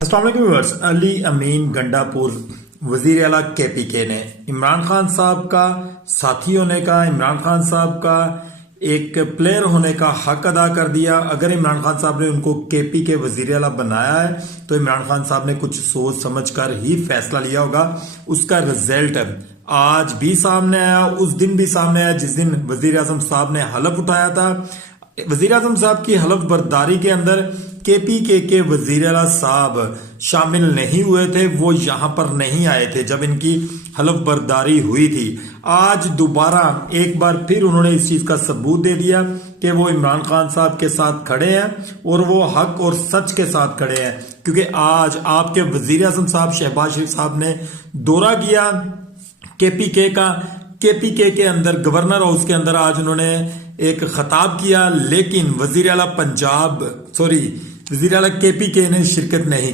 السلام علیکم ویورز، علی امین گنڈاپور وزیر اعلیٰ KPK نے عمران خان صاحب کا ساتھی ہونے کا، عمران خان صاحب کا ایک پلیئر ہونے کا حق ادا کر دیا۔ اگر عمران خان صاحب نے ان کو KPK وزیر اعلیٰ بنایا ہے تو عمران خان صاحب نے کچھ سوچ سمجھ کر ہی فیصلہ لیا ہوگا۔ اس کا رزلٹ آج بھی سامنے آیا، اس دن بھی سامنے آیا جس دن وزیر اعظم صاحب نے حلف اٹھایا تھا۔ وزیر اعظم صاحب کی حلف برداری کے اندر KPK کے وزیر اعلیٰ صاحب شامل نہیں ہوئے تھے، وہ یہاں پر نہیں آئے تھے جب ان کی حلف برداری ہوئی تھی۔ آج دوبارہ ایک بار پھر انہوں نے اس چیز کا ثبوت دے دیا کہ وہ عمران خان صاحب کے ساتھ کھڑے ہیں اور وہ حق اور سچ کے ساتھ کھڑے ہیں، کیونکہ آج آپ کے وزیر اعظم صاحب شہباز شریف صاحب نے دورہ کیا KPK کا۔ KPK کے اندر گورنر ہاؤس کے اندر آج انہوں نے ایک خطاب کیا، لیکن وزیر اعلیٰ KPK نے شرکت نہیں